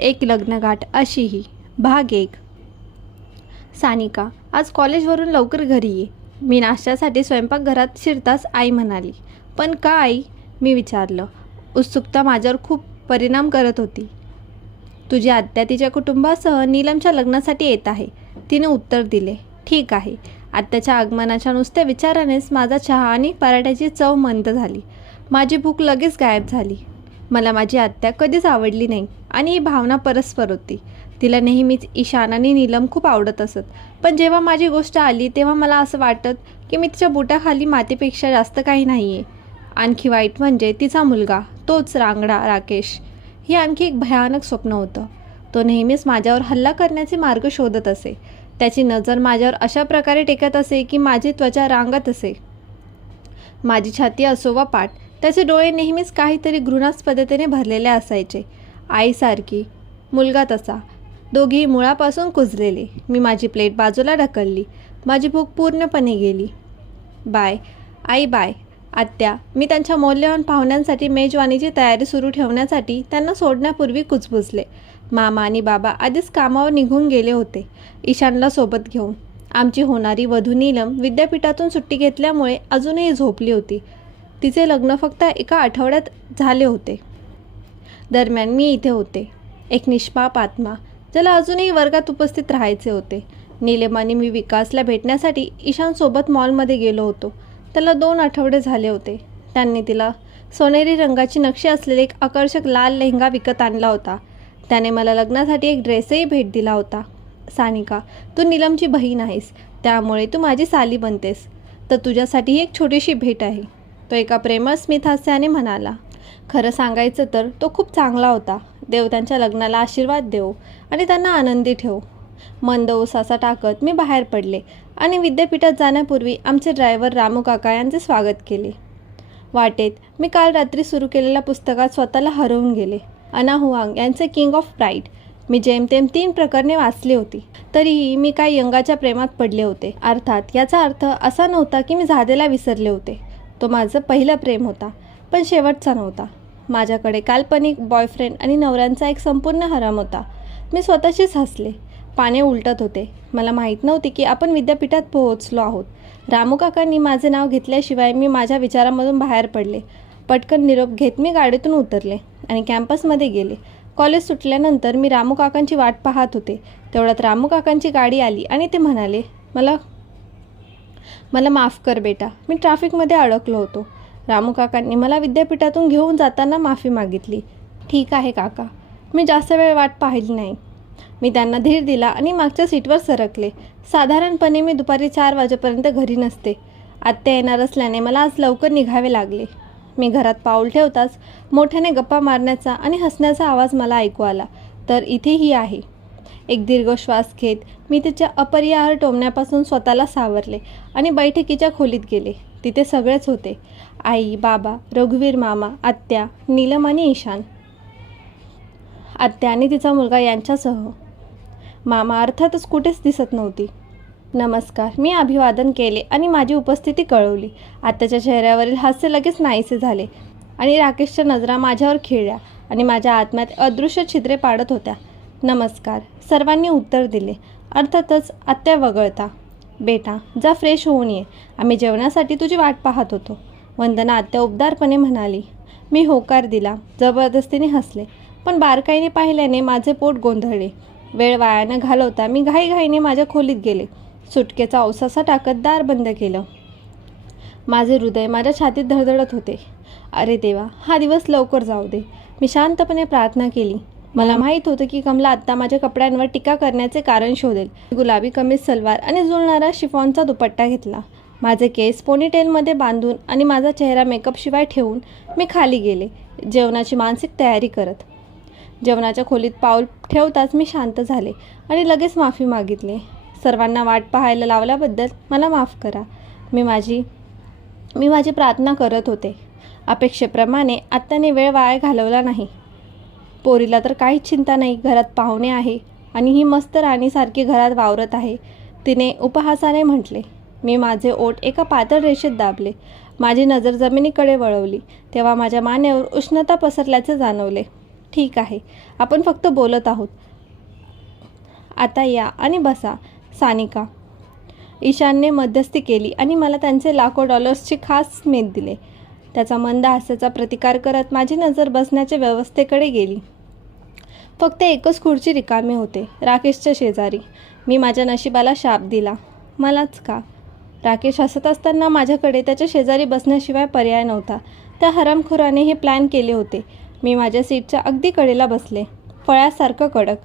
एक लग्नगाठ अशीही. भाग एक. सानिका आज कॉलेजवरून लवकर घरी ये. मी नाश्त्यासाठी स्वयंपाकघरात शिरताच आई म्हणाली. पण का आई मी विचारलं. उत्सुकता माझ्यावर खूप परिणाम करत होती. तुझी आत्या तिच्या कुटुंबासह नीलमच्या लग्नासाठी येत आहे. तिने उत्तर दिले. ठीक आहे. आत्याच्या आगमनाच्या नुसत्या विचारानेच माझा चहा आणि पराठ्याची चव मंद झाली. माझी भूक लगेच गायब झाली. मला माझी आत्या कधीच आवडली नाही आणि ही भावना परस्पर होती. तिला नेहमीच ईशान आणि नीलम खूप आवडत असत. पण जेव्हा माझी गोष्ट आली तेव्हा मला असं वाटत की मी तिच्या बुटाखाली मातीपेक्षा जास्त काही नाही आहे आणखी वाईट म्हणजे तिचा मुलगा तोच रांगडा राकेश हे आणखी एक भयानक स्वप्न होतं. तो नेहमीच माझ्यावर हल्ला करण्याचे मार्ग शोधत असे. त्याची नजर माझ्यावर अशा प्रकारे टेकत असे की माझी त्वचा रांगत असे. माझी छाती असो वा पाठ त्याचे डोळे नेहमीच काहीतरी घृणास्पदतेने भरलेले असायचे. आईसारखी मुलगा तसा. दोघेही मुळापासून कुजलेले. मी माझी प्लेट बाजूला ढकलली. माझी भूक पूर्णपणे गेली. बाय. आई बाय. आत्या मी त्यांच्या मौल्यवान पाहुण्यांसाठी मेजवानीची तयारी सुरू ठेवण्यासाठी त्यांना सोडण्यापूर्वी कुजबुजले. मामा आणि बाबा आधीच कामावर निघून गेले होते. ईशानला सोबत घेऊन. आमची होणारी वधू नीलम विद्यापीठातून सुट्टी घेतल्यामुळे अजूनही झोपली होती. तिचे लग्न फक्त एका आठवड्यात झाले होते. दरम्यान मी इथे होते. एक निष्पाप आत्मा ज्याला अजूनही वर्गात उपस्थित राहायचे होते. नीलम आणि मी विकासला भेटण्यासाठी ईशानसोबत मॉलमध्ये गेलो होतो. त्याला दोन आठवडे झाले होते. त्यांनी तिला सोनेरी रंगाची नक्षी असलेले एक आकर्षक लाल लेहंगा विकत आणला होता. त्याने मला लग्नासाठी एक ड्रेसही भेट दिला होता. सानिका तू नीलमची बहीण आहेस. त्यामुळे तू माझी साली बनतेस. तर तुझ्यासाठी ही एक छोटीशी भेट आहे. तो एका प्रेमळ हास्याने म्हणाला खरं सांगायचं तर तो खूप चांगला होता. देव त्यांच्या लग्नाला आशीर्वाद देव आणि त्यांना आनंदी ठेवू. मंद उसासा टाकत मी बाहेर पडले आणि विद्यापीठात जाण्यापूर्वी आमचे ड्रायव्हर रामू काका यांचे स्वागत केले. वाटेत मी काल रात्री सुरू केलेल्या पुस्तकात स्वतःला हरवून गेले. अनाहुआंग यांचे किंग ऑफ प्राईड. मी जेमतेम तीन प्रकरणे वाचली होती तरीही मी काही यंगाच्या प्रेमात पडले होते. अर्थात याचा अर्थ असा नव्हता की मी झादेला विसरले होते. तो माझं पहिलं प्रेम होता पण शेवटचा नव्हता. माझ्याकडे काल्पनिक बॉयफ्रेंड आणि नवऱ्यांचा एक संपूर्ण हराम होता. मी स्वतःशीच हसले. पाने उलटत होते. मला माहीत नव्हती की आपण विद्यापीठात पोहोचलो आहोत. रामू काकांनी माझे नाव घेतल्याशिवाय मी माझ्या विचारामधून बाहेर पडले. पटकन निरोप घेत मी गाडीतून उतरले आणि कॅम्पसमध्ये गेले. कॉलेज सुटल्यानंतर मी रामू काकांची वाट पाहत होते. तेवढ्यात रामू काकांची गाडी आली आणि ते म्हणाले मला मला माफ कर बेटा. मी ट्रॅफिकमध्ये अडकलो होतो. रामू काकांनी मला विद्यापीठातून घेऊन जाताना माफी मागितली. ठीक आहे काका. मी जास्त वेळ वाट पाहिली नाही. मी त्यांना धीर दिला आणि मागच्या सीटवर सरकले. साधारणपणे मी दुपारी चार वाजेपर्यंत घरी नसते. आत्या येणार असल्याने मला आज लवकर निघावे लागले. मी घरात पाऊल ठेवताच मोठ्याने गप्पा मारण्याचा आणि हसण्याचा आवाज मला ऐकू आला. तर इथेही आहे. एक दीर्घ श्वास घेत मी तिच्या अपरिहार टोमण्यापासून स्वतःला सावरले आणि बैठकीच्या खोलीत गेले. तिथे सगळेच होते. आई बाबा रघुवीर मामा आत्या नीलम आणि ईशान. आत्या आणि तिचा मुलगा यांच्यासह. मामा अर्थातच कुठेच दिसत नव्हती. नमस्कार मी अभिवादन केले आणि माझी उपस्थिती कळवली. आत्याच्या चेहऱ्यावरील हास्य लगेच नाहीसे झाले आणि राकेशच्या नजरा माझ्यावर खेळल्या आणि माझ्या आत्म्यात अदृश्य छिद्रे पाडत होत्या. नमस्कार. सर्वांनी उत्तर दिले. अर्थातच आत्या वगळता. बेटा जा फ्रेश होऊन ये. आम्ही जेवणासाठी तुझी वाट पाहत होतो. वंदना आत्या उबदारपणे म्हणाली. मी होकार दिला. जबरदस्तीने हसले. पण बारकाईने पाहिल्याने माझे पोट गोंधळले. वेळ वाया न घालवता मी घाईघाईने माझ्या खोलीत गेले. सुटकेचा औसासा टाकत दार बंद केलं. माझे हृदय माझ्या छातीत धडधडत होते. अरे देवा हा दिवस लवकर जाऊ दे. मी शांतपणे प्रार्थना केली. मला माहीत होतं की कमला आत्ता माझ्या कपड्यांवर टीका करण्याचे कारण शोधेल. गुलाबी कमीज सलवार आणि जुळणारा शिफॉनचा दुपट्टा घेतला. माझे केस पोनीटेलमध्ये बांधून आणि माझा चेहरा मेकअपशिवाय ठेवून मी खाली गेले जेवणाची मानसिक तयारी करत. जेवणाच्या खोलीत पाऊल ठेवताच मी शांत झाले आणि लगेच माफी मागितली. सर्वांना वाट पाहायला लावल्याबद्दल मला माफ करा. मी माझी मी माझी प्रार्थना करत होते. अपेक्षेप्रमाणे आत्ताने वेळ वाया घालवला नाही. पोरीला तर काहीच चिंता नाही घरात पाहुणे आहे आणि ही मस्त राणीसारखी घरात वावरत आहे. तिने उपहासाने म्हटले मी माझे ओठ एका पातळ रेषेत दाबले. माझी नजर जमिनीकडे वळवली. तेव्हा माझ्या मानेवर उष्णता पसरल्याचे जाणवले. ठीक आहे आपण फक्त बोलत आहोत. आता या आणि बसा सानिका. ईशानने मध्यस्थी केली आणि मला त्यांचे लाखो डॉलर्सची खास स्मित दिले. त्याचा मंद हास्याचा प्रतिकार करत माझी नजर बसण्याच्या व्यवस्थेकडे गेली. फक्त एकच खुर्ची रिकामी होते राकेशच्या शेजारी. मी माझ्या नशिबाला शाप दिला. मलाच का? राकेश हसत असताना माझ्याकडे त्याच्या शेजारी बसण्याशिवाय पर्याय नव्हता. त्या हरामखोराने हे प्लॅन केले होते. मी माझ्या सीटच्या अगदी कडेला बसले. फळ्यासारखं कडक.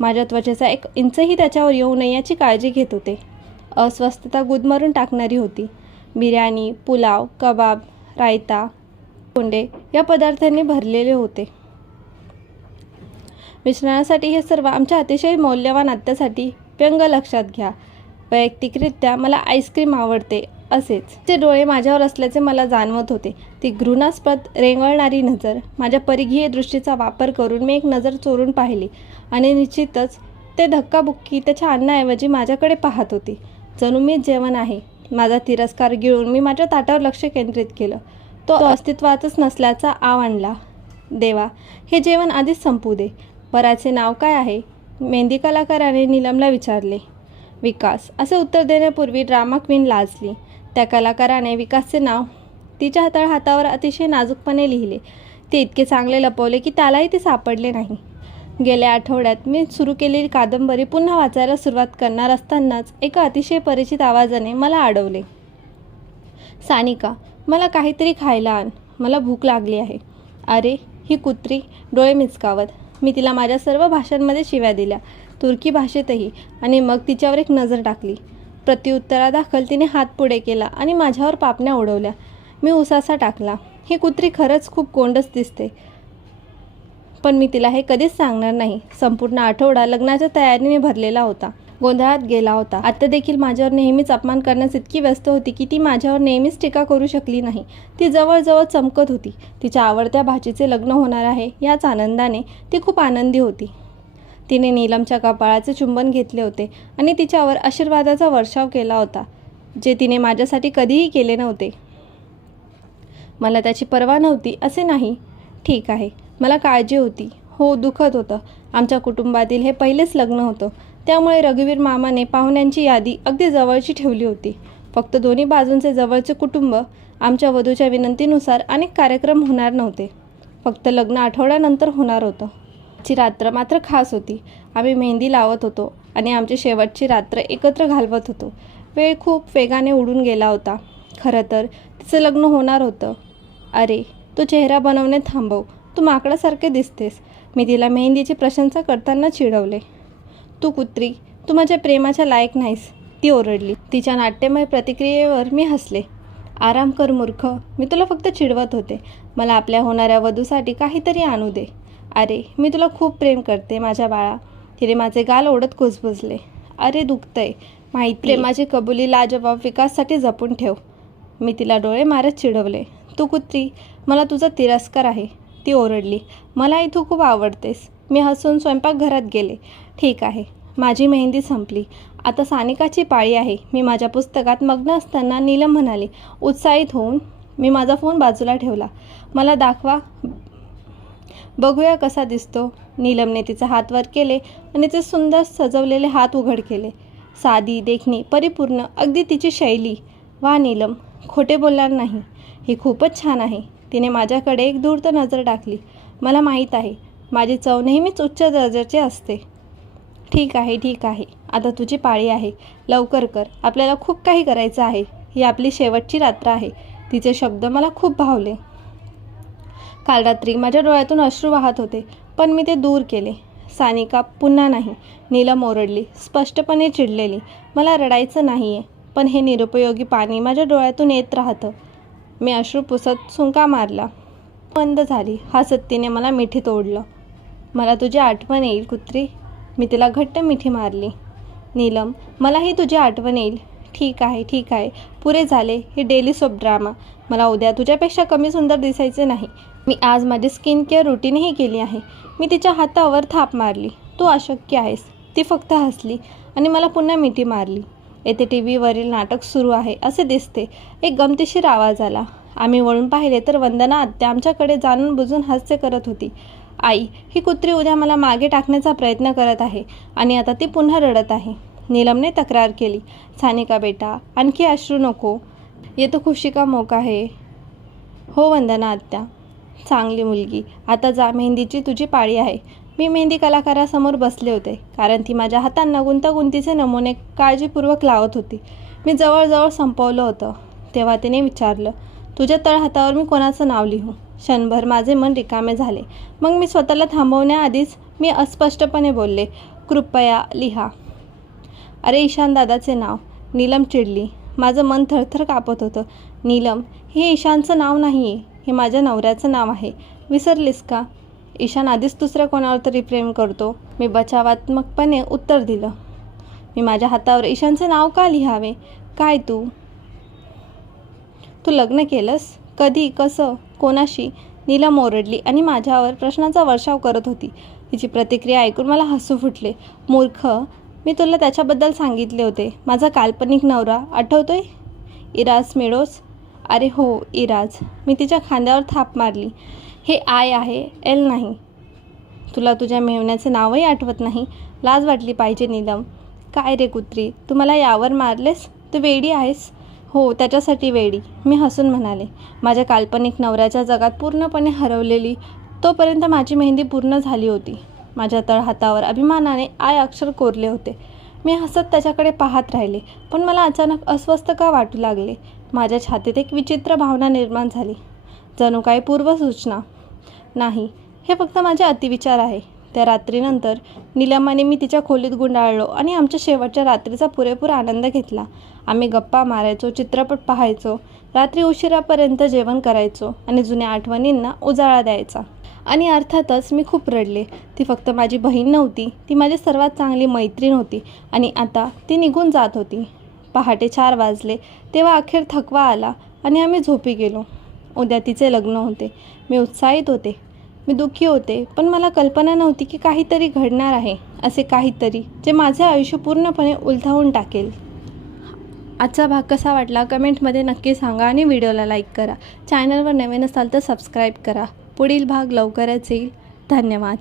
माझ्या त्वचेचा एक इंचही त्याच्यावर येऊ नये याची काळजी घेत होते. अस्वस्थता गुदमरून टाकणारी होती. बिर्याणी पुलाव कबाब रायता कोंडे या पदार्थांनी भरलेले होते. मिश्रणासाठी हे सर्व आमच्या अतिशय मौल्यवान आत्यासाठी व्यंग लक्षात घ्या. वैयक्तिकरित्या मला आईस्क्रीम आवडते असेच. ते डोळे माझ्यावर असल्याचे मला जाणवत होते. ती घृणास्पद रेंगळणारी नजर माझ्या परिघीय दृष्टीचा वापर करून मी एक नजर चोरून पाहिली आणि निश्चितच ते धक्काबुक्की त्याच्या अन्नाऐवजी माझ्याकडे पाहत होती. जणू मी जेवण आहे. माझा तिरस्कार गिळून मी माझ्या ताटावर लक्ष केंद्रित केलं. तो अस्तित्वातच नसल्याचा आव आणला. देवा हे जेवण आधीच संपू दे. वराचे नाव काय आहे? मेहंदी कलाकाराने नीलमला विचारले. विकास असे उत्तर देण्यापूर्वी ड्रामा क्वीन लाजली. त्या कलाकाराने विकासचे नाव तिच्या हाताळ हातावर अतिशय नाजूकपणे लिहिले. ते इतके चांगले लपवले की त्यालाही ते सापडले नाही. गेल्या आठवड्यात मी सुरू केलेली कादंबरी पुन्हा वाचायला सुरुवात करणार असतानाच एका अतिशय परिचित आवाजाने मला अडवले सानिका मला काहीतरी खायला आण. मला भूक लागली आहे. अरे ही कुत्री डोळे मिचकावत. मी तिला माझ्या सर्व भाषांमध्ये शिव्या दिल्या. तुर्की भाषेतही. आणि मग तिच्यावर एक नजर टाकली. प्रत्युत्तरादाखल तिने हात पुढे केला आणि माझ्यावर पापण्या उडवल्या. मी उसासा टाकला. ही कुत्री खरंच खूप कोंडच दिसते. पण मी तिला हे कधीच सांगणार नाही. संपूर्ण आठवडा लग्नाच्या तयारीने भरलेला होता. गोंधळात गेला होता. आता देखील माझ्यावर नेहमीच अपमान करण्यास इतकी व्यस्त होती की ती माझ्यावर नेहमीच टीका करू शकली नाही. ती जवळजवळ चमकत होती. तिच्या आवडत्या भाचीचे लग्न होणार आहे याच आनंदाने ती खूप आनंदी होती. तिने नीलमच्या कपाळाचे चुंबन घेतले होते आणि तिच्यावर आशीर्वादाचा वर्षाव केला होता जे तिने माझ्यासाठी कधीही केले नव्हते. मला त्याची पर्वा नव्हती असे नाही. ठीक आहे. मला काळजी होती. हो दुखत होतं. आमच्या कुटुंबातील हे पहिलेच लग्न होतं. त्यामुळे रघुवीर मामाने पाहुण्यांची यादी अगदी जवळची ठेवली होती. फक्त दोन्ही बाजूंचे जवळचे कुटुंब आमच्या वधूच्या विनंतीनुसार अनेक कार्यक्रम होणार नव्हते. फक्त लग्न आठवड्यानंतर होणार होतं. ची रात्र मात्र खास होती. आम्ही मेहंदी लावत होतो आणि आमची शेवटची रात्र एकत्र घालवत होतो. वेळ खूप वेगाने उडून गेला होता. खरं तर तिचं लग्न होणार होतं. अरे तो चेहरा बनवणे थांबव. तू माकडासारखे दिसतेस. मी तिला मेहंदीची प्रशंसा करताना चिडवले. तू कुत्री तू माझ्या प्रेमाच्या लायक नाहीस. ती ओरडली. तिच्या नाट्यमय प्रतिक्रियेवर मी हसले. आराम कर मूर्ख. मी तुला फक्त चिडवत होते. मला आपल्या होणाऱ्या वधूसाठी काहीतरी आणू दे. अरे मी तुला खूप प्रेम करते माझ्या बाळा. तिने माझे गाल ओढत कुजबुजले. अरे दुखतंय. माहिती. प्रेमाची कबुली लाजबाब विकाससाठी जपून ठेव. मी तिला डोळे मारत चिडवले. तू कुत्री. मला तुझा तिरस्कार आहे. ती ओरडली. मलाही तू खूप आवडतेस. मी हसून स्वयंपाकघरात गेले. ठीक आहे. माझी मेहंदी संपली. आता सानिकाची पाळी आहे. मी माझ्या पुस्तकात मग्न असताना नीलम म्हणाली उत्साहित होऊन मी माझा फोन बाजूला ठेवला. मला दाखवा. बघूया कसा दिसतो. नीलमने तिचा हात वर केले आणि ते सुंदर सजवलेले हात उघड केले. साधी देखणी परिपूर्ण अगदी तिची शैली. वा नीलम. खोटे बोलणार नाही. हे खूपच छान आहे. तिने माझ्याकडे एक धूर्त नजर टाकली. मला माहीत आहे माझी चव नेहमीच उच्च दर्जाची असते. ठीक आहे ठीक आहे. आता तुझी पाळी आहे. लवकर कर. आपल्याला खूप काही करायचं आहे. ही आपली शेवटची रात्र आहे. तिचे शब्द मला खूप भावले. काल रात्री माझ्या डोळ्यातून अश्रू वाहत होते पण मी ते दूर केले. सानिका पुन्हा नाही. नीलम ओरडली. स्पष्टपणे चिडलेली. मला रडायचं नाही आहे पण हे निरुपयोगी पाणी माझ्या डोळ्यातून येत राहतं. मी अश्रू पुसत सुंका मारला. बंद झाली. हा सत्तीने मला मिठी तोडलं. मला तुझी आठवण येईल कुत्री. मी तिला घट्ट मिठी मारली. नीलम मलाही तुझी आठवण येईल. ठीक आहे ठीक आहे. पुरे झाले. हे डेली सोप ड्रामा. मला उद्या तुझ्यापेक्षा कमी सुंदर दिसायचे नाही. मी आज माझी स्किन केअर रुटीनही केली आहे. मी तिच्या हातावर थाप मारली. तू अशक्य आहेस. ती फक्त हसली आणि मला पुन्हा मिठी मारली. येथे टी व्हीवरील नाटक सुरू आहे असे दिसते. एक गमतीशीर आवाज आला. आम्ही वळून पाहिले तर वंदना आत्या आमच्याकडे जाणून बुजून हास्य करत होती. आई ही कुत्री उद्या मला मागे टाकण्याचा प्रयत्न करत आहे आणि आता ती पुन्हा रडत आहे. नीलमने तक्रार केली. सानिका बेटा आणखी अश्रू नको. ये तो खुशी का मोका आहे हो वंदना आत्या. चांगली मुलगी. आता जा मेहंदीची तुझी पाळी आहे. मी मेहंदी कलाकारासमोर बसले होते कारण ती माझ्या हातांना गुंतागुंतीचे नमुने काळजीपूर्वक लावत होती. मी जवळजवळ संपवलं होतं तेव्हा तिने विचारलं तुझ्या तळहातावर मी कोणाचं नाव लिहू? क्षणभर माझे मन रिकामे झाले. मग मी स्वतःला थांबवण्याआधीच मी अस्पष्टपणे बोलले कृपया लिहा. अरे ईशान दादाचे नाव नीलम चिडली. माझं मन थरथर कापत होतं. नीलम हे ईशानचं नाव नाही आहे हे माझ्या नवऱ्याचं नाव आहे. विसरलीस का? ईशान आधीच दुसऱ्या कोणावर तरी प्रेम करतो. मी बचावात्मकपणे उत्तर दिलं. मी माझ्या हातावर ईशानचं नाव का लिहावे? काय तू? तू लग्न केलंस? कधी? कसं? कोणाशी? नीलम ओरडली आणि माझ्यावर प्रश्नांचा वर्षाव करत होती. तिची प्रतिक्रिया ऐकून मला हसू फुटले. मूर्ख मी तुला त्याच्याबद्दल सांगितले होते. माझा काल्पनिक नवरा आठवतोय? इराज मिळोस. अरे हो इराज. मी तिच्या खांद्यावर थाप मारली. हे आय आहे एल नाही. तुला तुझ्या मेवण्याचे नावही आठवत नाही. लाज वाटली पाहिजे नीलम. काय रे कुत्री तू मला यावर मारलेस? तू वेडी आहेस. हो त्याच्यासाठी वेडी. मी हसून म्हणाले. माझ्या काल्पनिक नवऱ्याच्या जगात पूर्णपणे हरवलेली तोपर्यंत माझी मेहंदी पूर्ण झाली होती. माझ्या तळहातावर अभिमानाने आय अक्षर कोरले होते. मी हसत त्याच्याकडे पाहत राहिले पण मला अचानक अस्वस्थ का वाटू लागले? माझ्या छातीत एक विचित्र भावना निर्माण झाली. जणू काही पूर्वसूचना. नाही. हे फक्त माझे अतिविचार आहे. त्या रात्रीनंतर निलमाने मी तिच्या खोलीत गुंडाळलो आणि आमच्या शेवटच्या रात्रीचा पुरेपूर आनंद घेतला. आम्ही गप्पा मारायचो चित्रपट पाहायचो रात्री उशिरापर्यंत जेवण करायचो आणि जुन्या आठवणींना उजाळा द्यायचा. आणि अर्थातच मी खूप रडले. ती फक्त माझी बहीण नव्हती ती माझी सर्वात चांगली मैत्रीण होती आणि आता ती निघून जात होती. पहाटे चार वाजले तेव्हा अखेर थकवा आला आणि आम्ही झोपी गेलो. उद्या तिचे लग्न होते. मी उत्साहित होते. मी दुःखी होते. पण मला कल्पना नव्हती की काहीतरी घडणार आहे असे काहीतरी जे माझे आयुष्य पूर्णपणे उलथावून टाकेल. आजचा भाग कसा वाटला कमेंटमध्ये नक्की सांगा आणि व्हिडिओला लाईक करा. चॅनलवर नवीन असाल तर सबस्क्राईब करा. पुढील भाग लवकरच येईल. धन्यवाद.